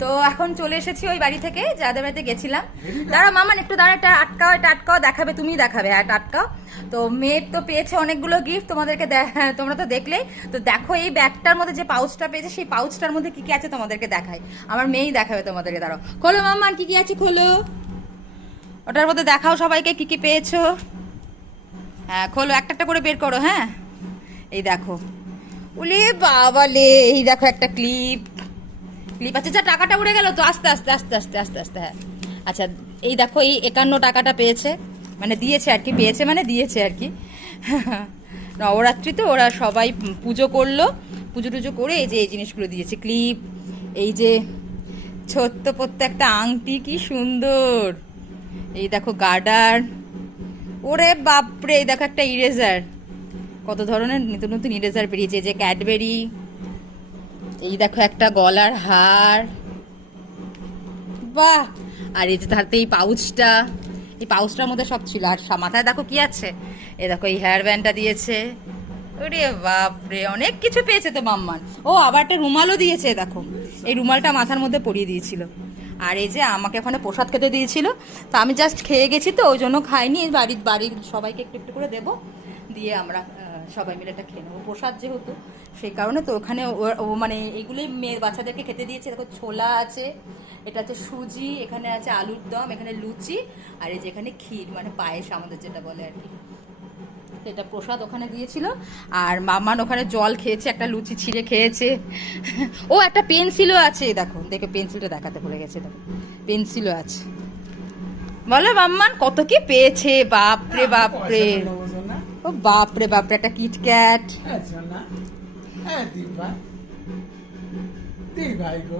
তো এখন চলে এসেছি ওই বাড়ি থেকে, যাদের বাড়িতে গেছিলাম। দাঁড়া মামান, একটু দাঁড়া, এটা আটকাও, এটা আটকাও, দেখাবে, তুমি দেখাবে, হ্যাঁ আটকাও। তো মেয়ের তো পেয়েছে অনেকগুলো গিফট, তোমাদেরকে তোমরা তো দেখলেই। তো দেখো এই ব্যাগটার মধ্যে যে পাউচটা পেয়েছে, সেই পাউচটার মধ্যে কি কি আছে তোমাদেরকে দেখাই। আমার মেয়েই দেখাবে তোমাদেরকে, দাঁড়াও। খোলো মামান, কি কি আছে খোলো, ওটার মধ্যে দেখাও সবাইকে কি কি পেয়েছো। হ্যাঁ খোলো, একটা একটা করে বের করো। হ্যাঁ এই দেখো, উলি বাবা লে, এই দেখো একটা ক্লিপ আছে। যা, টাকাটা উড়ে গেল তো, আস্তে আস্তে আস্তে আস্তে আস্তে আস্তে। হ্যাঁ আচ্ছা, এই দেখো এই 51 টাকাটা পেয়েছে, মানে দিয়েছে আর কি, পেয়েছে মানে দিয়েছে আর কি। নবরাত্রি তো ওরা সবাই পুজো করলো, পুজো টুজো করে এই যে এই জিনিসগুলো দিয়েছে, ক্লিপ, এই যে ছোট্ট প্রত্যেকটা আংটি, কি সুন্দর। এই দেখো গার্ডার, ওরে বাপরে, এই দেখো একটা ইরেজার, কত ধরনের নতুন নতুন ইরেজার বেরিয়েছে, যে ক্যাডবেরি। এই দেখো একটা গলার হার, বাহ। আর এই যে তাতে এই পাউচটা, এই পাউচটার মধ্যে সব ছিল। আর মাথায় দেখো কি আছে, এই দেখো এই হেয়ার ব্যান্ডটা দিয়েছে। ওরে বাপরে, অনেক কিছু পেয়েছে তো মাম্মান। ও আবার একটা রুমালও দিয়েছে, দেখো এই রুমালটা মাথার মধ্যে পরিয়ে দিয়েছিল। আর এই যে আমাকে ওখানে প্রসাদ খেতে দিয়েছিল, তো আমি জাস্ট খেয়ে গেছি, তো ওই জন্য খাইনি। বাড়ির সবাইকে একটু একটু করে দেবো, দিয়ে আমরা সবাই মিলে এটা খেয়ে নেবো, প্রসাদ যেহেতু, সেই কারণে। তো ওখানে ও মানে এইগুলোই মেয়ের বাচ্চাদেরকে খেতে দিয়েছে। দেখো ছোলা আছে, এটা হচ্ছে সুজি, এখানে আছে আলুর দম, এখানে লুচি, আর এই যে এখানে ক্ষীর, মানে পায়েস আমাদের যেটা বলে আর কি। এটা প্রসাদ ওখানে দিয়েছিল। আর মামান ওখানে জল খেয়েছে, একটা লুচি ছিঁড়ে খেয়েছে। ও একটা পেন্সিলও আছে, দেখো দেখো পেন্সিলটা দেখাতে ভুলে গেছে, দেখো পেন্সিলও আছে। বলো মাম্মান কত কি পেয়েছে, বাপরে বাপরে, ও বাপরে বাপরে, একটা কিটক্যাট।